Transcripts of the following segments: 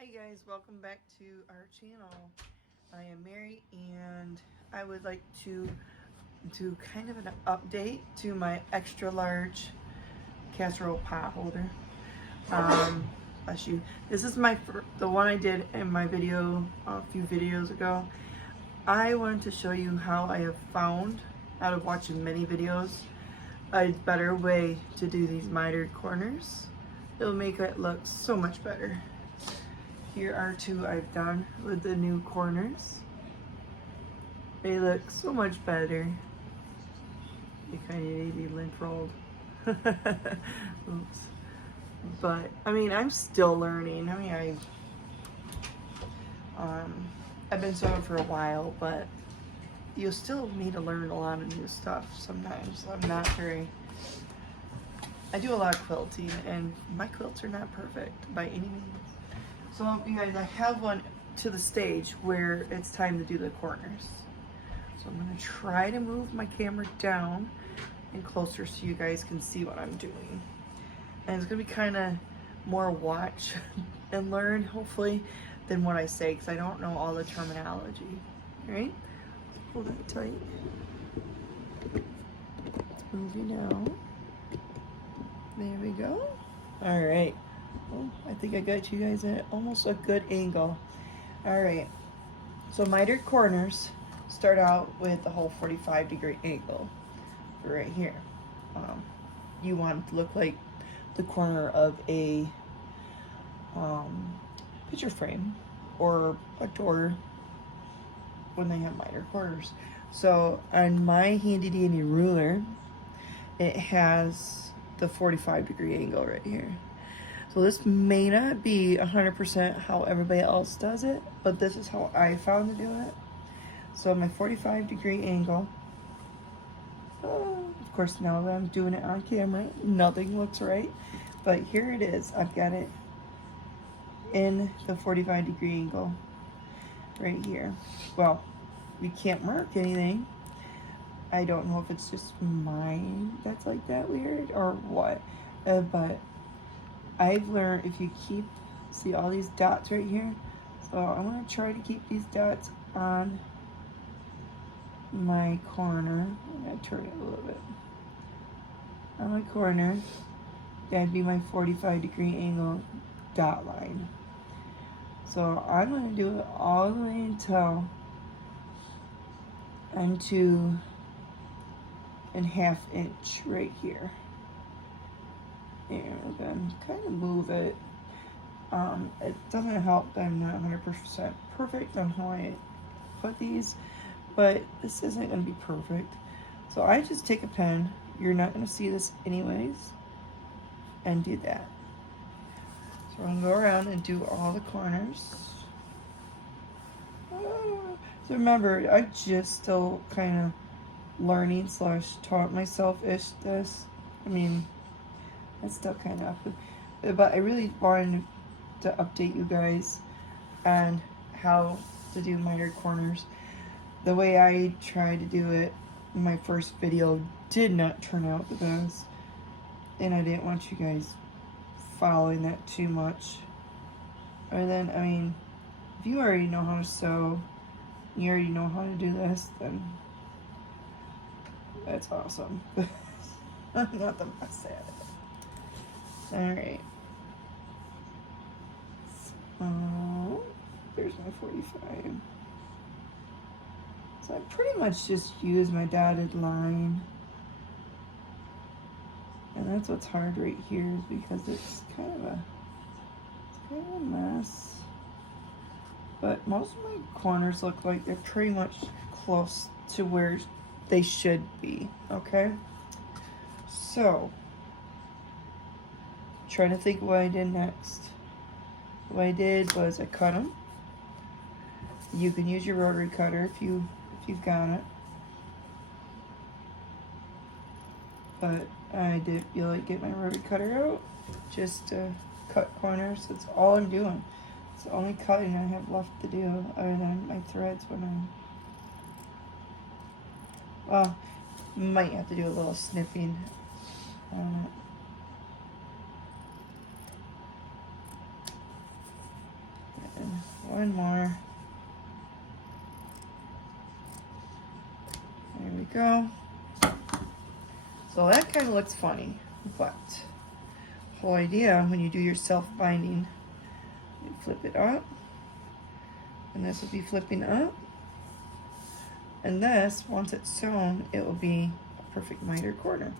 Hi guys, welcome back to our channel. I am Mary and I would like to do kind of an update to my extra large casserole pot holder. Bless you. This is the one I did in my video a few videos ago. I wanted to show you how I have found, out of watching many videos, a better way to do these mitered corners. It'll make it look so much better. Here are two I've done with the new corners. They look so much better. They kind of need to be lint rolled. Oops. But I mean, I'm still learning. I mean, I've been sewing for a while, but you still need to learn a lot of new stuff sometimes. I'm not very. I do a lot of quilting, and my quilts are not perfect by any means. So you guys, I have one to the stage where it's time to do the corners. So I'm gonna try to move my camera down and closer so you guys can see what I'm doing. And it's gonna be kind of more watch and learn, hopefully, than what I say, because I don't know all the terminology. All right? Hold it tight. It's moving now. There we go. All right. Oh, I think I got you guys at almost a good angle. All right, so mitered corners start out with the whole 45-degree angle right here. You want it to look like the corner of a picture frame or a door when they have mitered corners. So on my handy dandy ruler, it has the 45-degree angle right here. So this may not be 100% how everybody else does it, but this is how I found to do it. So my 45-degree angle, of course now that I'm doing it on camera, nothing looks right, but here it is. I've got it in the 45-degree angle right here. Well, we can't mark anything. I don't know if it's just mine that's like that weird or what, but I've learned if you see all these dots right here, so I'm going to try to keep these dots on my corner. I'm going to turn it a little bit. On my corner, that'd be my 45-degree angle dot line. So I'm going to do it all the way until I'm 2.5 inch right here. And then kind of move it. It doesn't help that I'm not 100% perfect on how I put these, but this isn't going to be perfect. So I just take a pen, you're not going to see this anyways, and do that. So I'm going to go around and do all the corners. So remember, I just still kind of learning / taught myself-ish this. I mean, it's still kind of up, but I really wanted to update you guys on how to do mitered corners. The way I tried to do it in my first video did not turn out the best, and I didn't want you guys following that too much. Other than, I mean, if you already know how to sew, you already know how to do this, then that's awesome. I'm not the best at it. Alright. So, there's my 45. So I pretty much just use my dotted line. And that's what's hard right here, is because it's kind of a mess. But most of my corners look like they're pretty much close to where they should be, okay? So, trying to think what I did next. What I did was I cut them. You can use your rotary cutter if you've got it. But I didn't feel like getting my rotary cutter out just to cut corners. That's all I'm doing. It's the only cutting I have left to do other than my threads when well, might have to do a little snipping on it. one more. There we go. So that kind of looks funny, but the whole idea when you do your self-binding, you flip it up, and this will be flipping up, and this, once it's sewn, it will be a perfect mitered corner.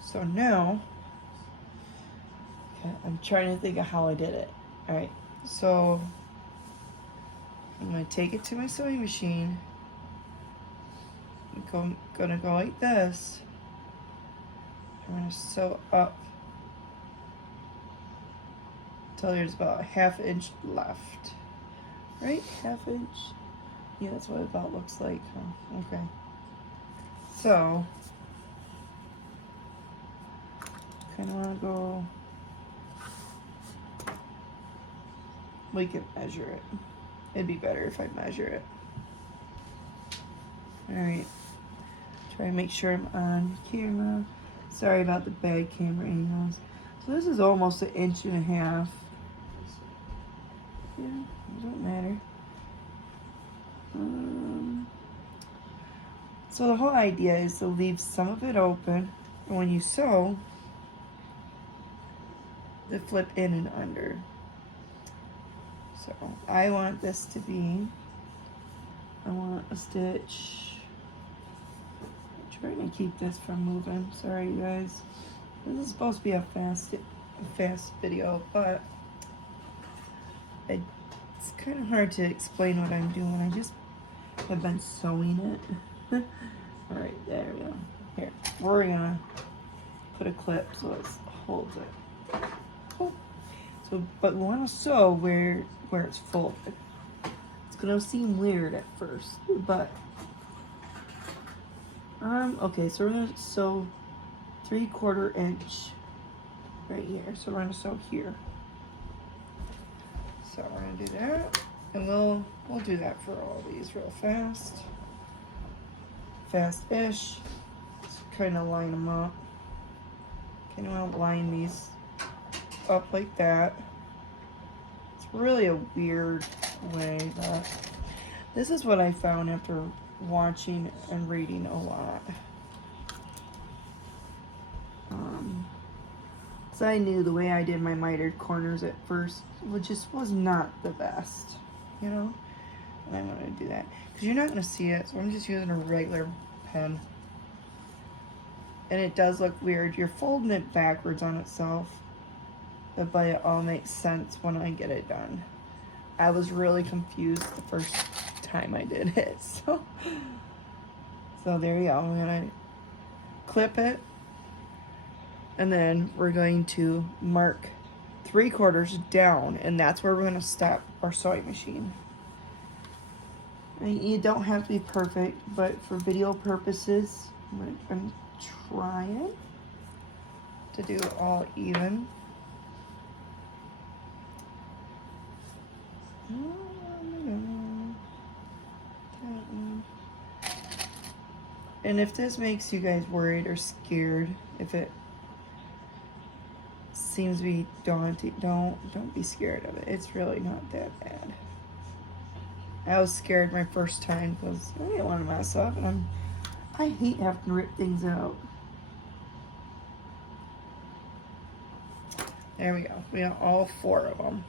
So now, okay, I'm trying to think of how I did it. All right, so I'm gonna take it to my sewing machine. I'm gonna go like this. I'm gonna sew up till there's about a ½ inch left. Right? ½ inch? Yeah, that's what it about looks like. Huh? Okay. So, kind of want to go. We can measure it. It'd be better if I measure it. Alright. Try to make sure I'm on camera. Sorry about the bad camera angles. So this is almost 1.5 inches. Yeah, it don't matter. So the whole idea is to leave some of it open, and when you sew, to flip in and under. So I want this to be, I want a stitch. I'm trying to keep this from moving. Sorry, you guys. This is supposed to be a fast video, but it's kind of hard to explain what I'm doing. I just have been sewing it. All right, there we go. Here, we're gonna put a clip so it holds it. Oh. So, but we want to sew where it's folded. It's gonna seem weird at first, but okay. So we're gonna sew 3/4 inch right here. So we're gonna sew here. So we're gonna do that, and we'll do that for all these real fast-ish. Just kind of line them up. Kind of want to line these up like that. It's really a weird way, but this is what I found after watching and reading a lot. So I knew the way I did my mitered corners at first just was not the best, you know? And I'm going to do that because you're not going to see it, so I'm just using a regular pen. And it does look weird. You're folding it backwards on itself, but it all makes sense when I get it done. I was really confused the first time I did it, so there you go. I'm going to clip it. And then we're going to mark 3/4 down, and that's where we're going to stop our sewing machine. You don't have to be perfect, but for video purposes, I'm trying to do it all even. And if this makes you guys worried or scared, if it seems to be daunting, don't be scared of it. It's really not that bad. I was scared my first time because I didn't want to mess up, and I hate having to rip things out. There we go. We got all 4 of them.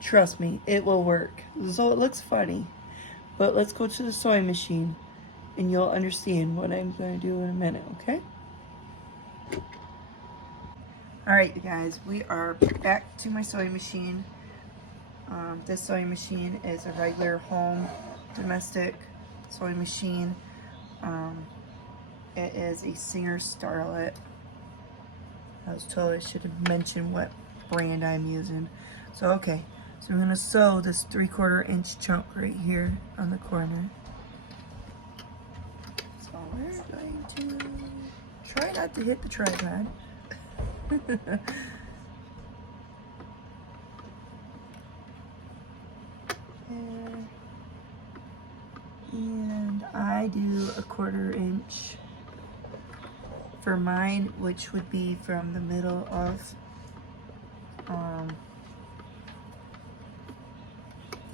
Trust me, it will work. So it looks funny, but let's go to the sewing machine and you'll understand what I'm going to do in a minute, okay? All right, you guys, we are back to my sewing machine. This sewing machine is a regular home domestic sewing machine. It is a Singer Starlet. I was told I should have mentioned what brand I'm using. So okay, so we're gonna sew this 3/4 inch chunk right here on the corner. So we're going to try not to hit the tripod. And I do a 1/4 inch for mine, which would be from the middle of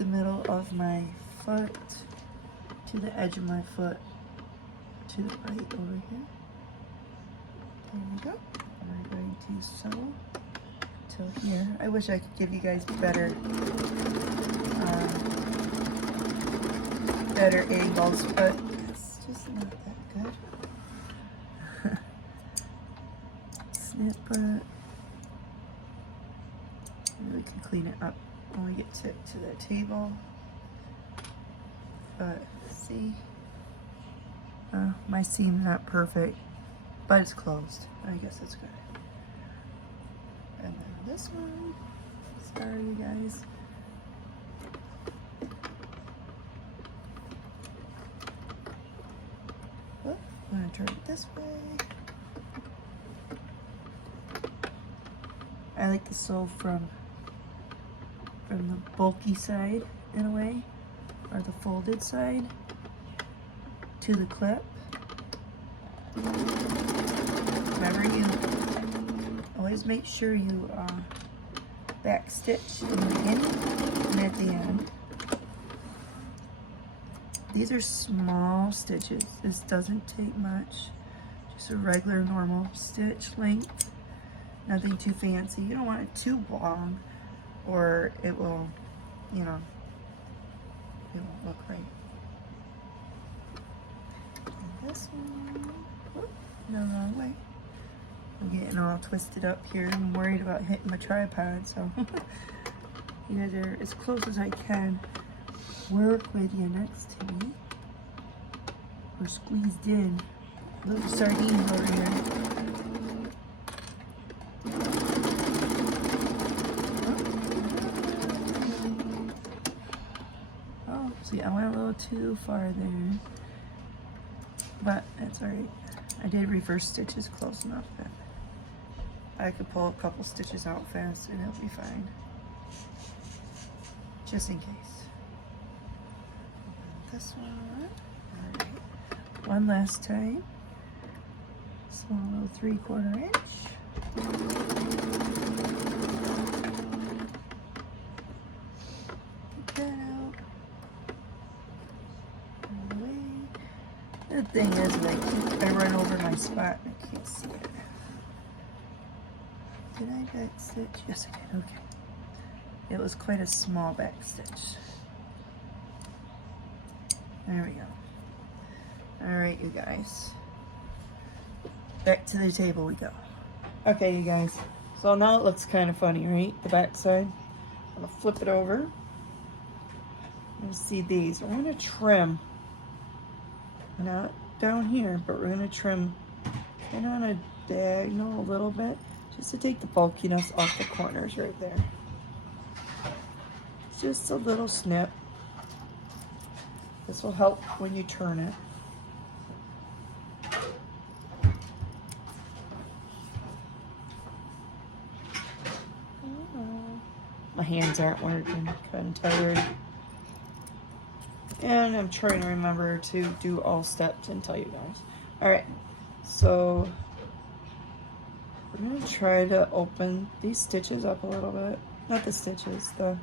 middle of my foot to the edge of my foot to the right over here. There we go. We're going to sew till here. I wish I could give you guys better better angles, but it's just not that good. Snip it. Maybe we can clean it up when we get to the table. But see, my seam's not perfect, but it's closed. I guess it's good. And then this one, sorry you guys. Oh, I'm gonna turn it this way. I like to sew from the bulky side in a way, or the folded side to the clip. Remember, you always make sure you back stitch in the beginning and at the end. These are small stitches. This doesn't take much. Just a regular normal stitch length. Nothing too fancy. You don't want it too long or it will, you know, it won't look right. And this one, whoop, no, wrong way. I'm getting all twisted up here. I'm worried about hitting my tripod, so you guys are as close as I can. Work with you next to me. We're squeezed in. Little sardines over here. Oh, see, I went a little too far there. But that's alright. I did reverse stitches close enough that I could pull a couple stitches out fast and it'll be fine. Just in case. This one. Alright. One last time. Small little 3/4 inch. Get that out. Away. The thing is, like, I run over my spot and I can't see it. Did I back stitch? Yes, I did. Okay. It was quite a small back stitch. There we go. Alright, you guys. Back to the table we go. Okay, you guys. So now it looks kind of funny, right? The back side. I'm going to flip it over. You see these. I'm going to trim. Not down here, but we're going to trim kind of on a diagonal a little bit. Just to take the bulkiness off the corners right there. Just a little snip. This will help when you turn it. My hands aren't working, kind of tired. And I'm trying to remember to do all steps and tell you guys. Alright, so we're going to try to open these stitches up a little bit. Not the stitches, the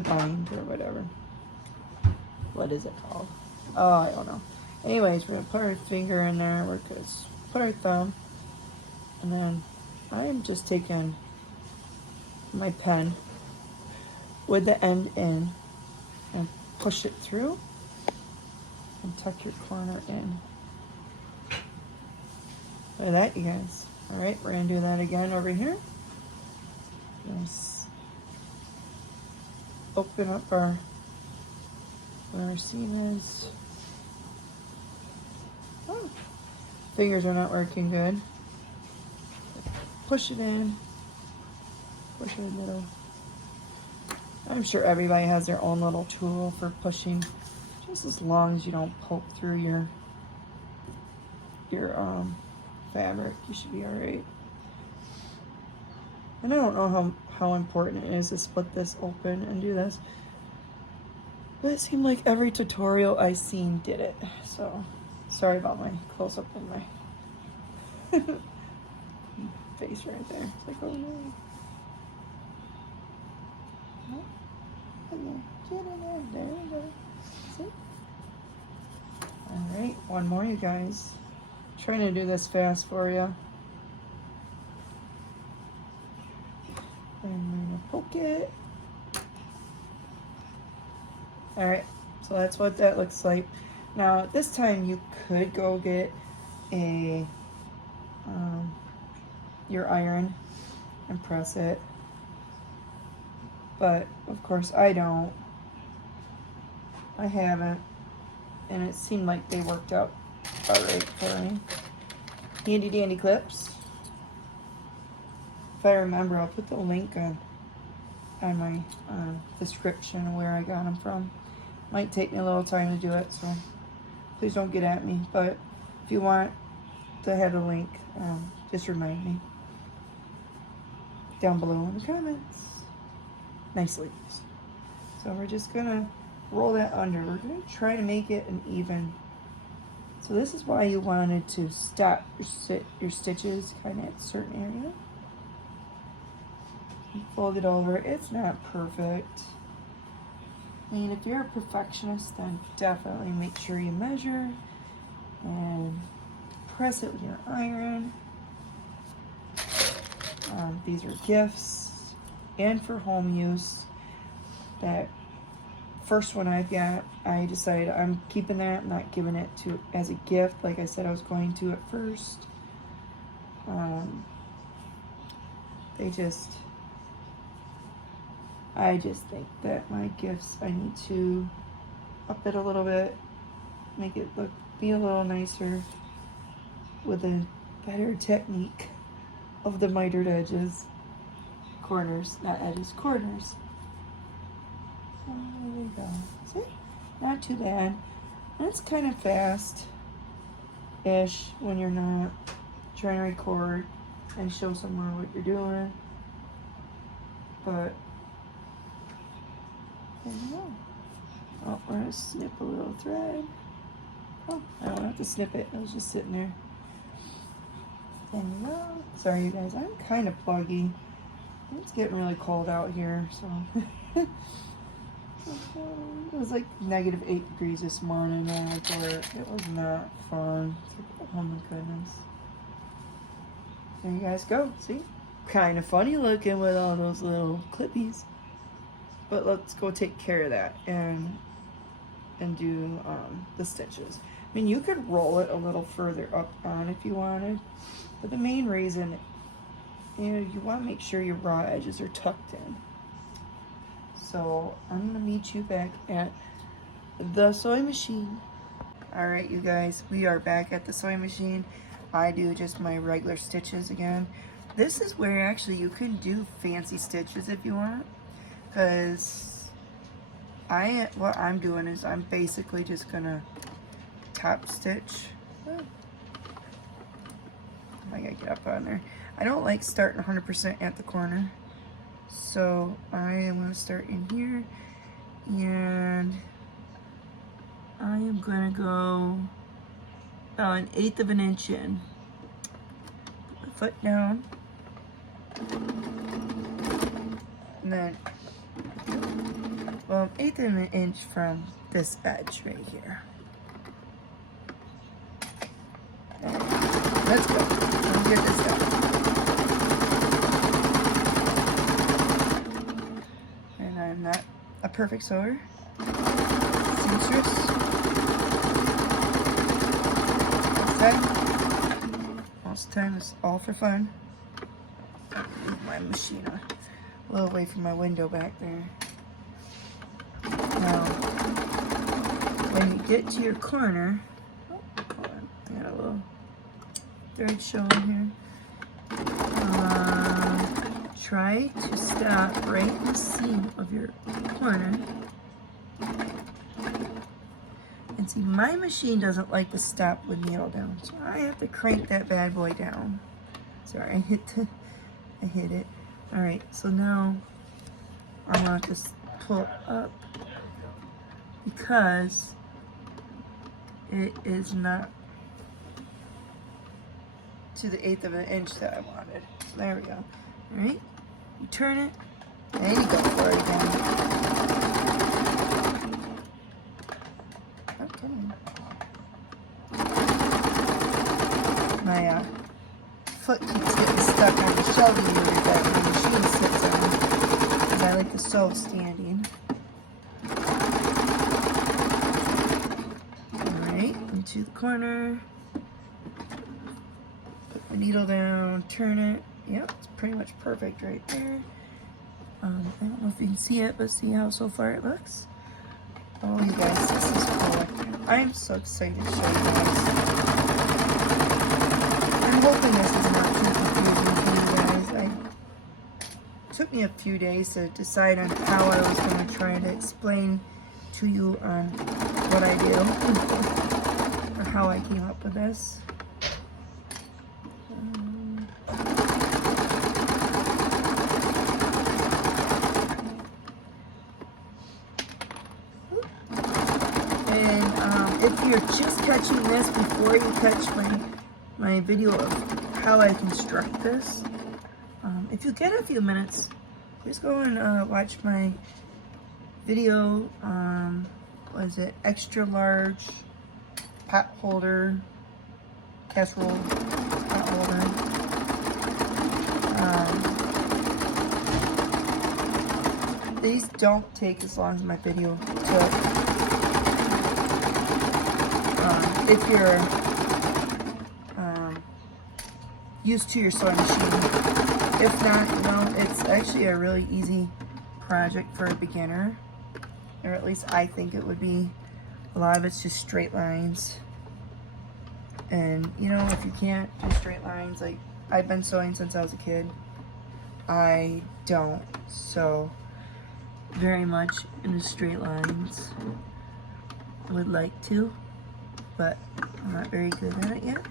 bind or whatever. What is it called? Oh, I don't know. Anyways, we're going to put our finger in there. We're going to put our thumb. And then I am just taking my pen with the end in and push it through and tuck your corner in. Look at that, you guys. Alright, we're going to do that again over here. Nice. Open up where our seam is. Oh, fingers are not working good. Push it in. Push it in the middle. I'm sure everybody has their own little tool for pushing, just as long as you don't poke through your fabric, you should be alright. And I don't know how important it is to split this open and do this, but it seemed like every tutorial I seen did it. So sorry about my close up in my face right there. It's like, oh no. Get in there. There we go. See? All right, one more, you guys. Trying to do this fast for you. And I'm gonna poke it. All right, so that's what that looks like. Now, at this time, you could go get a your iron and press it, but of course I don't. I haven't, and it seemed like they worked out all right for me. Handy dandy clips. If I remember, I'll put the link on my description where I got them from. Might take me a little time to do it, so please don't get at me. But if you want to have a link, just remind me down below in the comments. Nice links. So we're just gonna roll that under. We're gonna try to make it an even. So this is why you wanted to stop your stitches kind of at a certain area. And fold it over. It's not perfect. I mean, if you're a perfectionist, then definitely make sure you measure and press it with your iron. These are gifts and for home use. That first one I've got, I decided I'm keeping that, I'm not giving it to as a gift like I said I was going to at first. I just think that my gifts, I need to up it a little bit, make it be a little nicer with a better technique of the mitered edges. Corners, not edges, corners. So there we go. See? Not too bad. And it's kind of fast-ish when you're not trying to record and show someone what you're doing. But there you go. Oh, we're gonna snip a little thread. Oh, I don't have to snip it. I was just sitting there. There you go. Sorry, you guys. I'm kind of pluggy. It's getting really cold out here, so. It was like -8 degrees this morning when I went to work. It was not fun. Oh my goodness. There you guys go. See? Kind of funny looking with all those little clippies. But let's go take care of that and do the stitches. I mean, you could roll it a little further up on if you wanted, but the main reason, you want to make sure your raw edges are tucked in. So I'm gonna meet you back at the sewing machine. All right, you guys, we are back at the sewing machine. I do just my regular stitches again. This is where actually you can do fancy stitches if you want, because what I'm doing is I'm basically just gonna top stitch. I gotta get up on there. I don't like starting 100% at the corner, so I am gonna start in here, and I am gonna go about 1/8 of an inch in. Put my foot down, and then, well, 1/8 of an inch from this edge right here. Let's go. Let's get this done. And I'm not a perfect sewer. Seamstress. Most of the time it's all for fun. Move my machine a little away from my window back there. Now, when you get to your corner, hold on, I got a little thread showing here. Try to stop right in the seam of your corner. And see, my machine doesn't like to stop with needle down, so I have to crank that bad boy down. Sorry, I hit it. All right, so now I want to just pull up because it is not to the 1/8 of an inch that I wanted. So there we go. All right, you turn it, and you go for it again. foot keeps getting stuck on the shelving unit that my machine sits on, because I like the stove standing. Alright, into the corner. Put the needle down, turn it. Yep, it's pretty much perfect right there. I don't know if you can see it, but see how so far it looks? Oh, you guys, this is cool. I'm so excited to show you guys. I'm hoping this is not too confusing for you guys. It took me a few days to decide on how I was going to try to explain to you what I do, or how I came up with this. If you're just catching this before you catch my video of how I construct this, if you get a few minutes, please go and watch my video, what is it, extra large pot holder, casserole pot holder. These don't take as long as my video took. If you're used to your sewing machine. If not, you know, it's actually a really easy project for a beginner, or at least I think it would be. A lot of it's just straight lines, and you know, if you can't do straight lines, like I've been sewing since I was a kid, I don't sew very much into straight lines. I would like to, but I'm not very good at it yet.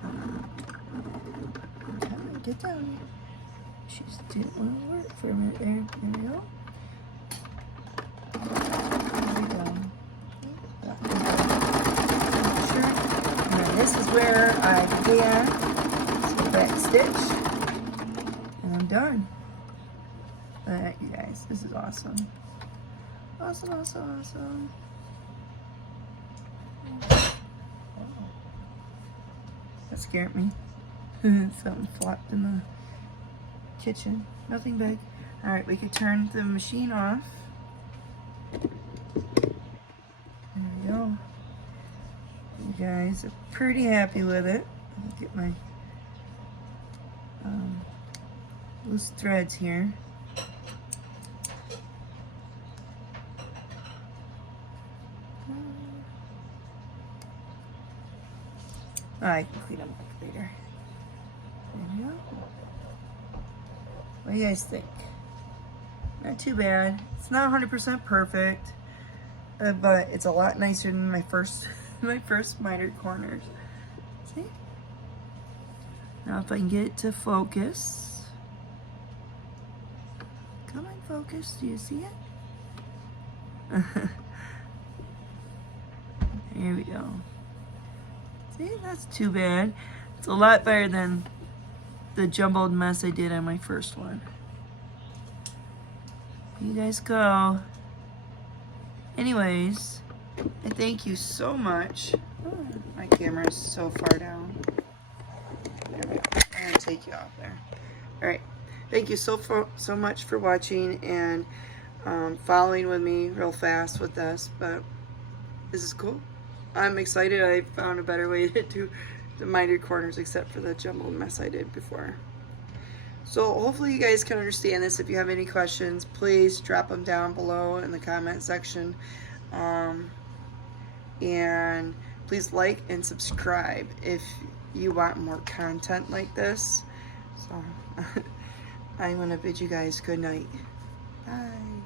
Get down. She just didn't want to work for a minute there. There we go. There we go. Sure. And then this is where I began. So back stitch. And I'm done. Alright, you guys, this is awesome. Awesome, awesome, awesome. That scared me. Something flopped in the kitchen. Nothing big. Alright, we could turn the machine off. There we go. You guys are pretty happy with it. I'll get my loose threads here. I can clean them up later. There we go. What do you guys think? Not too bad. It's not 100% perfect, but it's a lot nicer than my first mitered corners. See? Now if I can get it to focus. Come on, focus. Do you see it? There we go. See, that's too bad. It's a lot better than the jumbled mess I did on my first one. You guys go. Anyways, I thank you so much. Oh, my camera is so far down. There we go. I'm gonna take you off there. All right. Thank you so much for watching and following with me real fast with this. But this is cool. I'm excited. I found a better way to do the mitered corners except for the jumbled mess I did before. So hopefully you guys can understand this. If you have any questions, please drop them down below in the comment section. And please like and subscribe if you want more content like this. So I'm going to bid you guys good night. Bye.